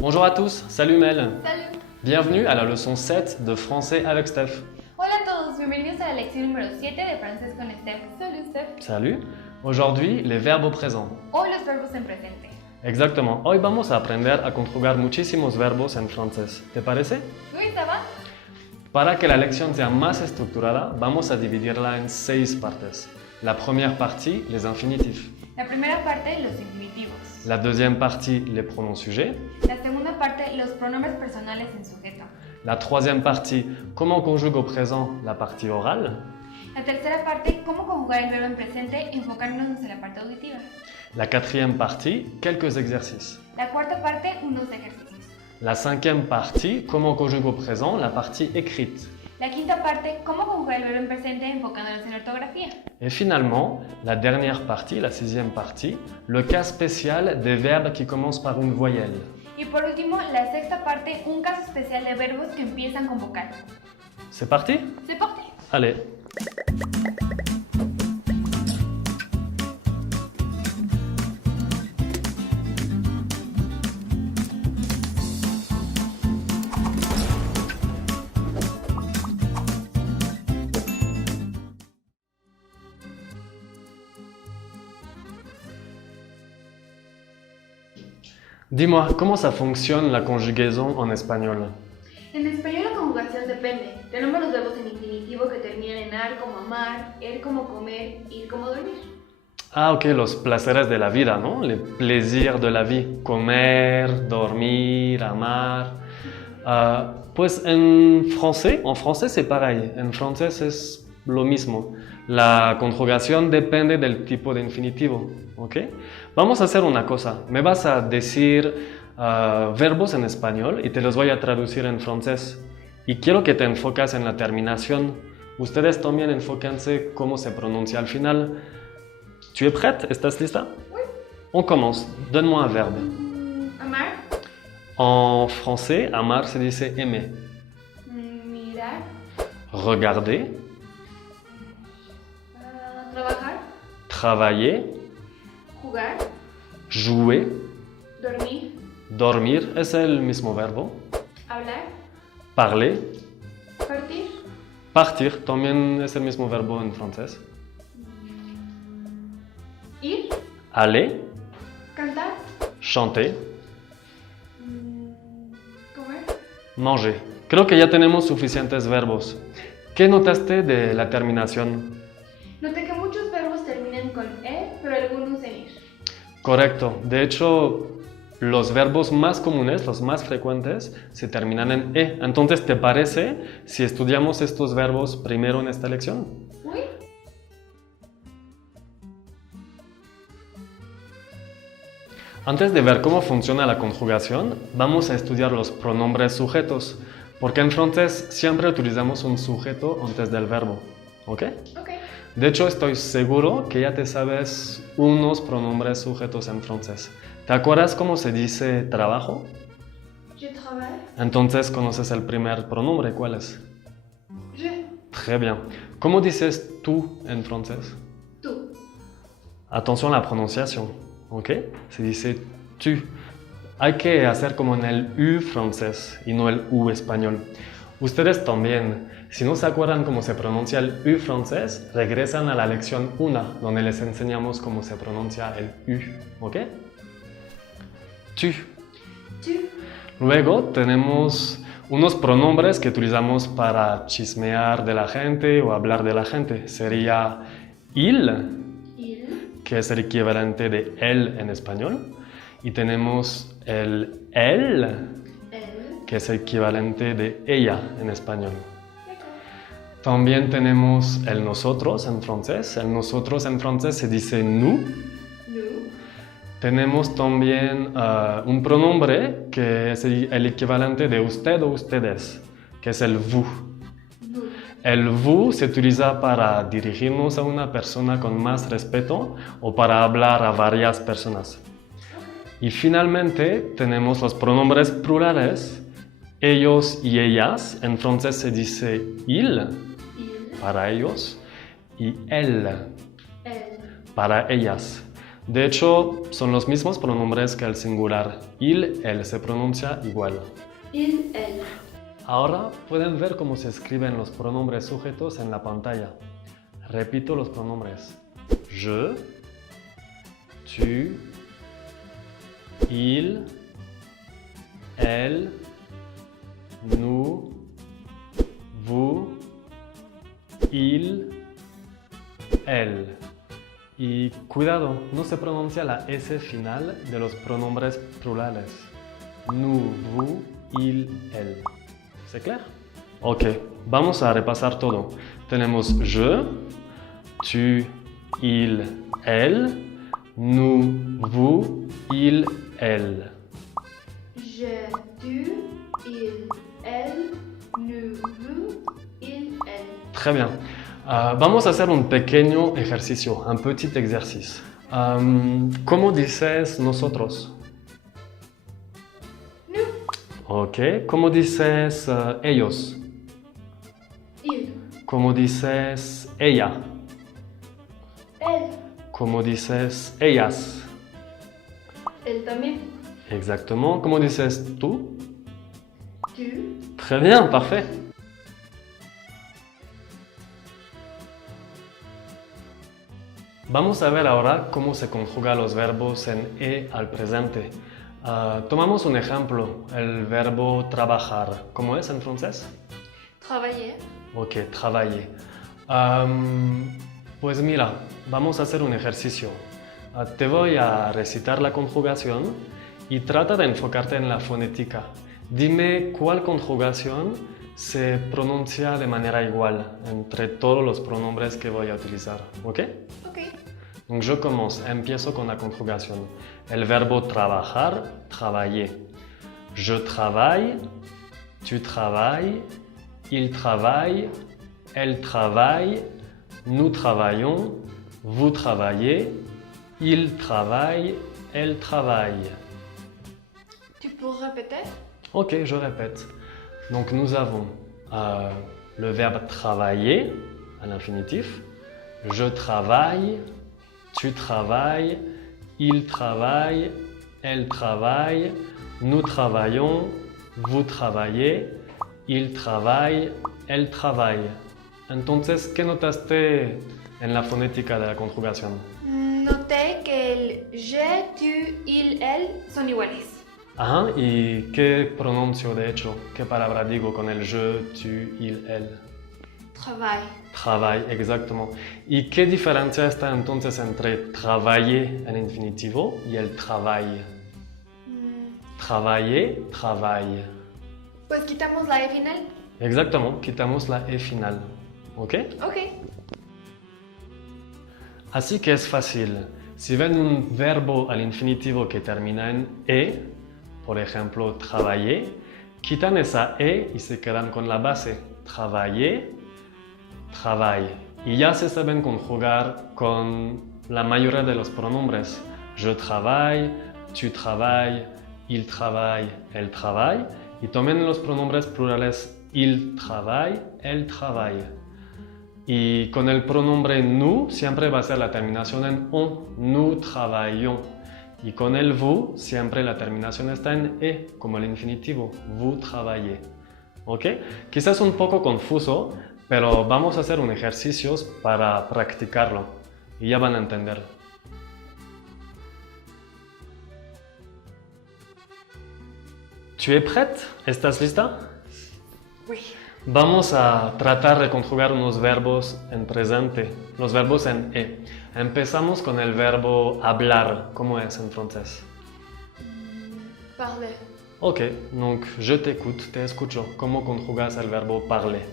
Bonjour à tous, salut Mel. Salut. Bienvenue à la leçon 7 de français avec Steph. Hola a todos, bienvenidos a la lección número 7 de francés con Steph. Salut Steph. Salut. Aujourd'hui, les verbes au présent. Hoy los verbos en presente. Exactement. Hoy vamos a aprender a conjugar muchísimos verbos en francés. ¿Te parece? Oui, ça va? Para que la lección sea más estructurada, vamos a dividirla en 6 partes. La première partie, les infinitifs. La primera parte, los infinitivos. La deuxième partie, les pronoms sujets. La segunda parte, los pronombres personales en sujeto. La troisième partie, comment on conjugue au présent la partie orale. La tercera parte, cómo conjugar el verbo en presente enfocándonos en la parte auditiva. La quatrième partie, quelques exercices. La cuarta parte, unos ejercicios. La cinquième partie, comment on conjugue au présent la partie écrite. La quinta parte, cómo conjugar el verbo en presente enfocándonos en la ortografía. Et finalement, la dernière partie, la sixième partie, le cas spécial des verbes qui commencent par une voyelle. Y por último, la sexta parte, un caso especial de verbos que empiezan con vocal. C'est parti? C'est parti. Allez. Dis-moi, comment ça fonctionne la conjugaison en espagnol? En español la conjugación depende. Tenemos los verbos en infinitivo que terminan en ar como amar, como comer, ir como dormir. Ah, ok, los placeres de la vida, ¿no? Les plaisirs de la vie. Comer, dormir, amar. Pues en français c'est pareil. En francés es lo mismo. La conjugación depende del tipo de infinitivo, ¿ok? Vamos a hacer una cosa. Me vas a decir verbos en español y te los voy a traducir en francés. Y quiero que te enfocas en la terminación. Ustedes también enfóquense cómo se pronuncia al final. ¿Tu es prête? ¿Estás lista? Oui. On commence. Donne-moi un verbe. Amar, En français, amar se dice aimer. mirar, Regarder, trabajar, travailler, jugar, jouer, dormir, dormir es el mismo verbo. hablar, Parler, partir, partir también es el mismo verbo en francés. ir, Aller, cantar, chanter, comer. manger. Creo que ya tenemos suficientes verbos. ¿Qué notaste de la terminación? Noté que muchos verbos terminan con e, pero algunos en ir. Correcto. De hecho, los verbos más comunes, los más frecuentes, se terminan en e. Entonces, ¿te parece si estudiamos estos verbos primero en esta lección? Oui. Antes de ver cómo funciona la conjugación, vamos a estudiar los pronombres sujetos, porque en francés siempre utilizamos un sujeto antes del verbo, ¿ok? Ok. De hecho, estoy seguro que ya te sabes unos pronombres sujetos en francés. ¿Te acuerdas cómo se dice trabajo? Je travaille. Entonces, ¿conoces el primer pronombre? ¿Cuál es? Je. Très bien. ¿Cómo dices tú en francés? Tú. Atención a la pronunciación, ¿ok? Se dice tu. Hay que hacer como en el U francés y no el U español. Ustedes también, si no se acuerdan cómo se pronuncia el U francés, regresan a la lección 1, donde les enseñamos cómo se pronuncia el U, ¿ok? Tu. Tu. Luego tenemos unos pronombres que utilizamos para chismear de la gente o hablar de la gente. Sería il, Il. que es el equivalente de él en español. Y tenemos el elle, El. que es el equivalente de ella en español. También tenemos el nosotros en francés. El nosotros en francés se dice nous. Nous. Tenemos también un pronombre que es el equivalente de usted o ustedes, que es el vous. Vous. El vous se utiliza para dirigirnos a una persona con más respeto o para hablar a varias personas. Y finalmente tenemos los pronombres plurales, ellos y ellas. En francés se dice il, Il. para ellos, y elle, El. para ellas. De hecho, son los mismos pronombres que el singular. Il, elle se pronuncia igual. Il, elle. Ahora pueden ver cómo se escriben los pronombres sujetos en la pantalla. Repito los pronombres. Je, tu, il, elle, nous, vous, il, elle. Y cuidado, no se pronuncia la S final de los pronombres plurales. Nous, vous, il, elle. ¿C'est clair? Ok, vamos a repasar todo. Tenemos je, tu, il, elle, nous, vous, il, elle. Je, tu, il, elle, nous, vous, il, elle. Très bien. Vamos a hacer un pequeño ejercicio, un petit exercice. ¿Cómo dices nosotros? Nous. Ok. ¿Cómo dices ellos? Il, ¿Cómo dices ella? elle. ¿Cómo dices ellas? Elle también. Exactement. ¿Cómo dices tú? Tu. Très bien, parfait. Vamos a ver ahora cómo se conjugan los verbos en al presente. Tomamos un ejemplo, el verbo trabajar. ¿Cómo es en francés? Travailler. Ok, travailler. Pues mira, vamos a hacer un ejercicio. Te voy a recitar la conjugación y trata de enfocarte en la fonética. Dime cuál conjugación se pronuncia de manera igual entre todos los pronombres que voy a utilizar. ¿Ok? Ok. Donc je commence, empiezo con la conjugación. El verbo trabajar, travailler. Je travaille, tu travailles, il travaille, elle travaille, nous travaillons, vous travaillez, il travaille, elle travaille. Tu peux répéter? Ok, je répète. Donc nous avons le verbe travailler à l'infinitif. Je travaille, tu travailles, il travaille, elle travaille, nous travaillons, vous travaillez, il travaille, elle travaille. Entonces, ¿qué notaste en la fonética de la conjugación? Noté que el je, tu, il, elle son iguales. Ajá, ¿y qué pronuncio de hecho? ¿Qué palabra digo con el je, tu, il, elle? Travail. Travail, exactement. ¿Y qué diferencia está entonces entre travailler en infinitivo y el travail? Travailler, travail. Pues quitamos la E final. Exactement, quitamos la E final. ¿Ok? Ok. Así que es fácil. Si ven un verbo al infinitivo que termina en E, por ejemplo, travailler, quitan esa E y se quedan con la base. Travailler, travail. Y ya se saben conjugar con la mayoría de los pronombres. Je travaille, tu travailles, il travaille, elle travaille. Y tomen los pronombres plurales il travaille, elle travaille. Y con el pronombre nous siempre va a ser la terminación en on. Nous travaillons. Y con el vous siempre la terminación está en e, como el infinitivo. Vous travaillez. ¿Ok? Quizás un poco confuso, pero vamos a hacer un ejercicio para practicarlo. Y ya van a entender. ¿Tu es prête? ¿Estás lista? Oui. Vamos a tratar de conjugar unos verbos en presente, los verbos en E. Empezamos con el verbo hablar. ¿Cómo es en francés? Parler. Ok, donc je t'écoute, te escucho. ¿Cómo conjugas el verbo parler?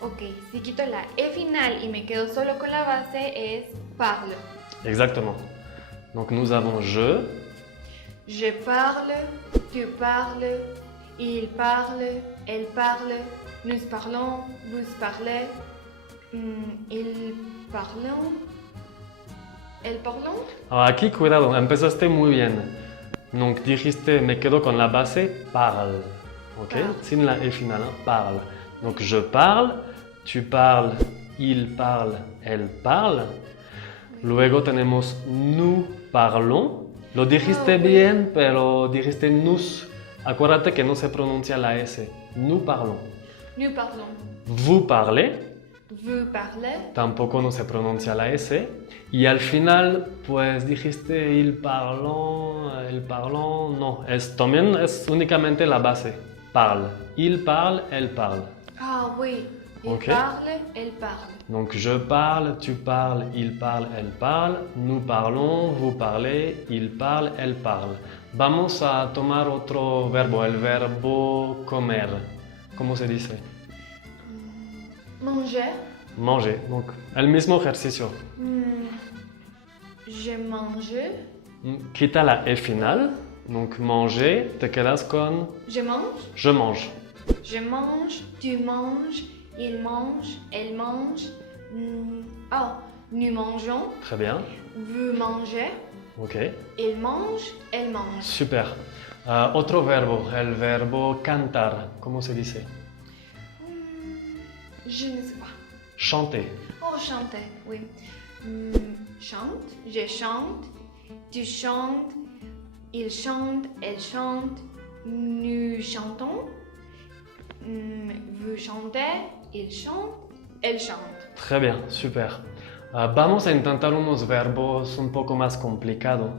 Ok, si quito la E final y me quedo solo con la base es parle. Exactement. Donc nous avons Je parle, tu parles, il parle, elle parle, nous parlons, vous parlez, ils parlent, elles parlent. Aquí cuidado, empezaste muy bien. Donc dijiste, me quedo con la base, parle. Ok, Parle. sin la E final, hein, parle. Donc je parle, tu parles, il parle, elle parle. Luego tenemos nous parlons. Lo dijiste Ah, oui. bien, pero dijiste nous. Acuérdate que no se pronuncia la S. Nous parlons. Nous parlons. Vous parlez. Vous parlez. Tampoco no se pronuncia la S. Y al final, pues dijiste il parlons. No, también es únicamente la base. Parle. Il parle, elle parle. Ah oui. Il Ok. parle, elle parle. Donc je parle, tu parles, il parle, elle parle. Nous parlons, vous parlez, il parle, elle parle. Vamos a tomar otro verbo, el verbo comer. ¿Cómo se dice? Manger. Manger. Donc, el mismo ejercicio. Je mange. Quita la E final. Donc, manger, te quedas con Je mange. je mange. Je mange. Tu manges. Il mange. Elle mange. Nous mangeons. Très bien. Vous mangez. Ok. Il mange. Elle mange. Super. Otro verbo, el verbo cantar. ¿Cómo se dice? Je ne sais pas. Chanter. Oh, chanter, oui. Chante, je chante, tu chantes, il chante, elle chante, nous chantons, vous chantez, il chante, elle chante. Très bien, super. Vamos a intentar unos verbos un poco más complicados.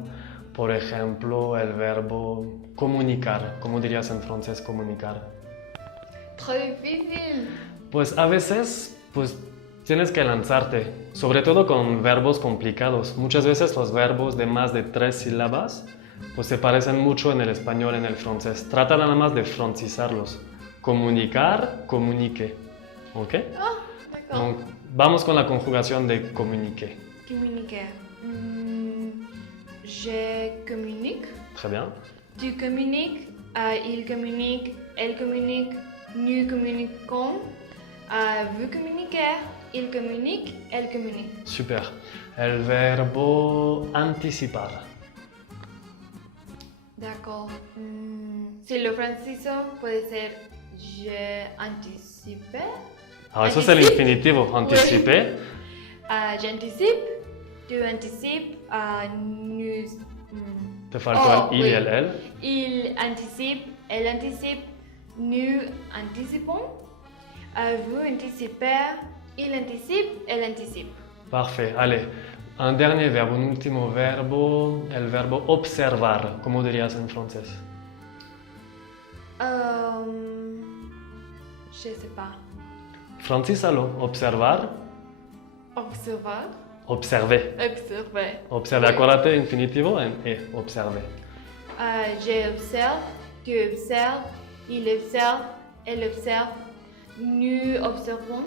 Por ejemplo, el verbo comunicar. ¿Cómo dirías en francés comunicar? Très difícil. Pues a veces, pues tienes que lanzarte, sobre todo con verbos complicados. Muchas veces los verbos de más de 3 sílabas, pues se parecen mucho en el español, en el francés. Trata nada más de francizarlos. Comunicar, communiquer. ¿Ok? Ah, d'accord. Donc, vamos con la conjugación de communiquer. Communiquer. Je communique, Très bien. tu communiques, il communique, elle communique, nous communiquons, vous communiquez, il communique, elle communique. Super. El verbo anticipar. D'accord. Si lo franciso puede ser je anticipe. Ah, eso es el Anticipe. infinitivo. Anticiper. J'anticipe, tu anticipes, nous. Te faltó el il oui. y el él. Il anticipe, elle anticipe, nous anticipons, vous anticipez, il anticipe, elle anticipe. Parfait. Allez. Un dernier verbo, un último verbo. El verbo observar. ¿Cómo dirías en francés? Je sais pas. Francízalo. Observar. Observer. Observer. Observer. Observer. Acuérdate, infinitivo en E. Observer. J'observe, tu observes, il observe, elle observe, nous observons,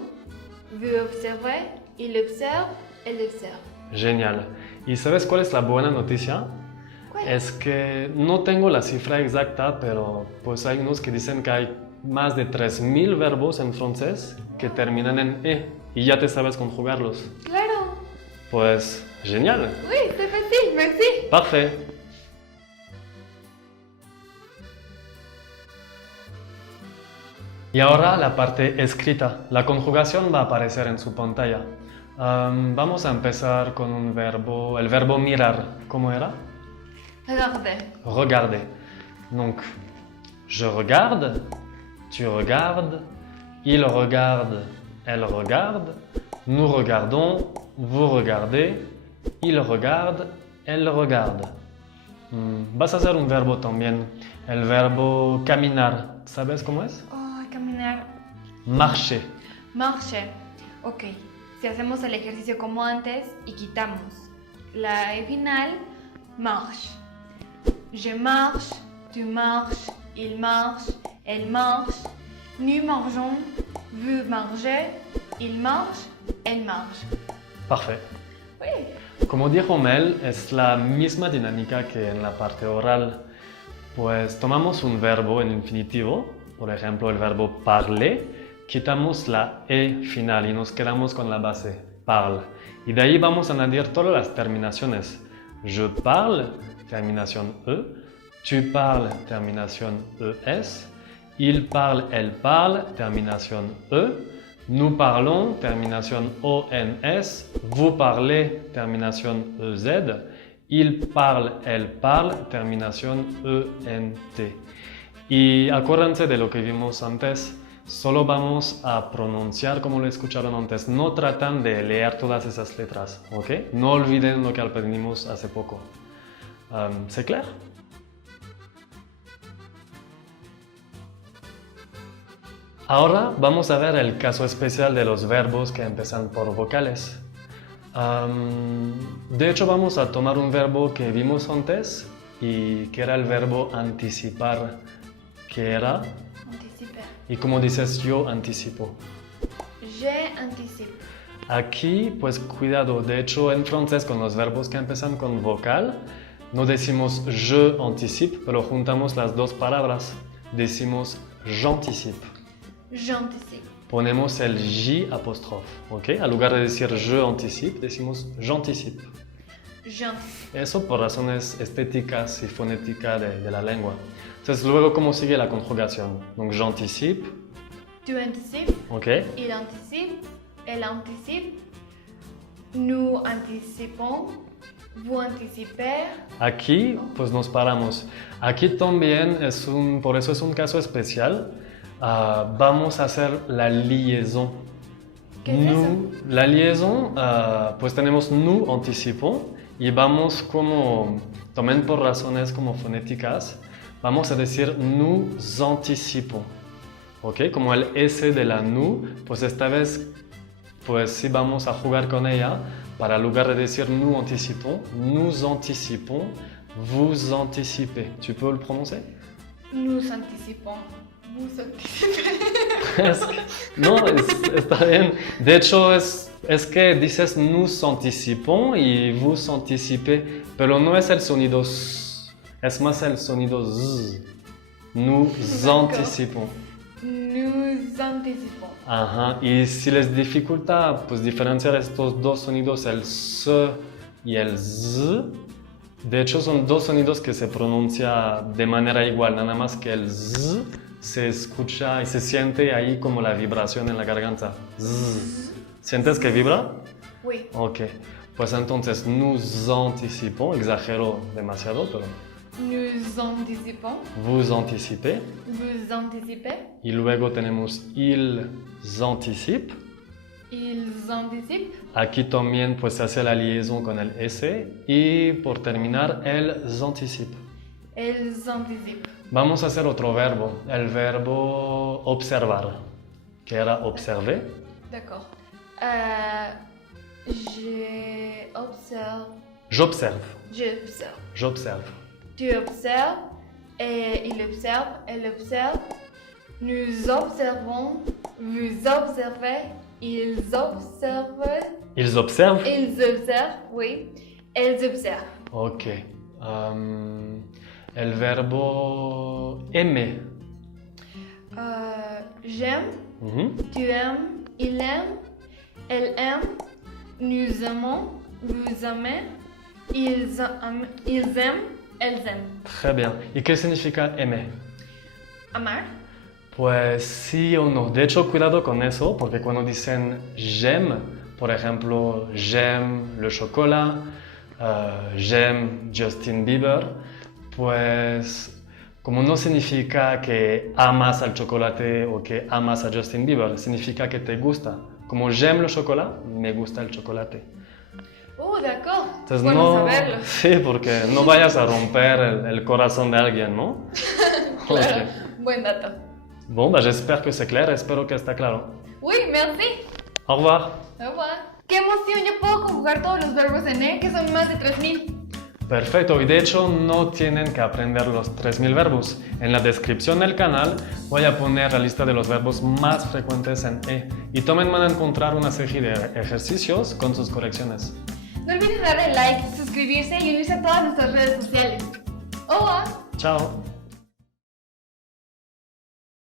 vous observez, il observe, elle observe. Genial. ¿Y sabes cuál es la buena noticia? ¿Cuál? Es que no tengo la cifra exacta, pero pues hay unos que dicen que hay más de 3000 verbos en francés que terminan en E y ya te sabes conjugarlos. Claro. Pues genial. Oui, c'est facile, merci. Parfait. Y ahora la parte escrita. La conjugación va a aparecer en su pantalla. Vamos a empezar con un verbo, el verbo mirar. ¿Cómo era? Regardez. Regarder. Donc, je regarde, tu regardes, il regarde, elle regarde, nous regardons, vous regardez, il regarde, elle regarde. Vas a hacer un verbo también, el verbo caminar. ¿Sabes cómo es? Oh, caminar. Marcher. Marche. Ok. Si hacemos el ejercicio como antes y quitamos la E final, marche. Je marche, tu marches, il marche, elle marche, nous marchons, vous marchez, il marche, elle marche. Parfait. Oui. Como dijo Mel, es la misma dinámica que en la parte oral. Pues tomamos un verbo en infinitivo, por ejemplo el verbo parler, quitamos la E final y nos quedamos con la base, parle. Y de ahí vamos a añadir todas las terminaciones. Je parle, terminación E. Tu parles, terminación ES. Il parle, elle parle, terminación E. Nous parlons, terminación ONS. Vous parlez, terminación EZ. Il parle, elle parle, terminación ENT. Y acuérdense de lo que vimos antes. Solo vamos a pronunciar como lo escucharon antes. No tratan de leer todas esas letras, ¿ok? No olviden lo que aprendimos hace poco. ¿C'est clair? Ahora vamos a ver el caso especial de los verbos que empiezan por vocales. De hecho, vamos a tomar un verbo que vimos antes y que era el verbo anticipar, que era... Anticiper. Y como dices, yo anticipo. Je anticipe. Aquí, pues cuidado, de hecho en francés con los verbos que empiezan con vocal, no decimos je anticipe, pero juntamos las dos palabras. Decimos j'anticipe. J'anticipe. Ponemos el J apóstrofe, ¿ok? En lugar de decir je anticipe, decimos j'anticipe. J'anticipe. Eso por razones estéticas y fonéticas de la lengua. Entonces, luego, ¿cómo sigue la conjugación? Donc, j'anticipe, Tu anticipes. ¿ok? Il anticipe. Elle anticipe. Nous anticipons. Vous anticipez. Aquí, pues nos paramos. Aquí también por eso es un caso especial. Vamos a hacer la liaison. ¿Qué es Nous, la liaison, pues tenemos nous anticipons y vamos como, también por razones como fonéticas, vamos a decir nous anticipons. ¿Ok? Como el S de la nous, pues esta vez, pues sí vamos a jugar con ella para en lugar de decir nous anticipons, vous anticipez. Tu peux le prononcer? Nous anticipons. Vous anticipez. Está bien. De hecho, es que dices nous anticipons y vous anticipez, pero no es el sonido s, es más el sonido z. Nous D'accord. anticipons. Nous anticipons. Ajá. Y si les dificulta pues diferenciar estos dos sonidos, el s y el z, de hecho son dos sonidos que se pronuncia de manera igual, nada más que el z se escucha y se siente ahí como la vibración en la garganta. Zzz. ¿Sientes que vibra? Oui. Ok. Pues entonces nous anticipons, exagero demasiado, pero Nous anticipons. vous anticipez. Vous anticipez. Y luego tenemos ils anticipent. Ils anticipent. Aquí también pues se hace la liaison con el S. Y por terminar, elles anticipent. Elles anticipent. Vamos a hacer otro verbo, el verbo observar, que era observer. D'accord. J'observe. J'observe, J'observe. j'observe. Tu observes. Et il observe. Elle observe. Nous observons. Vous observez. Ils observent. Ils observent. Ils observent. Oui. Elles observent. Ok. El verbo aimer. J'aime. Mhm. Tu aimes. Il aime. Elle aime. Nous aimons. Vous aimez. Ils aiment. Elles aiment. Très bien. ¿Y qué significa aimer? Amar. Pues sí o no. De hecho, cuidado con eso, porque cuando dicen j'aime, por ejemplo, j'aime le chocolat, j'aime Justin Bieber, pues como no significa que amas al chocolate o que amas a Justin Bieber, significa que te gusta. Como j'aime le chocolat, me gusta el chocolate. Oh, d'accord. Entonces Bueno no, saberlo. sí, porque no vayas a romper el corazón de alguien, ¿no? Claro. Ok. Buen dato. Bon, bah, j'espère que c'est clair, espero que está claro. Oui, merci. Au revoir. Au revoir. ¡Qué emoción! Ya puedo conjugar todos los verbos en E, que son más de 3000. Perfecto, y de hecho no tienen que aprender los 3000 verbos. En la descripción del canal voy a poner la lista de los verbos más frecuentes en E. Y también van a encontrar una serie de ejercicios con sus correcciones. No olviden darle like, suscribirse y unirse a todas nuestras redes sociales. ¡Hola! Chao.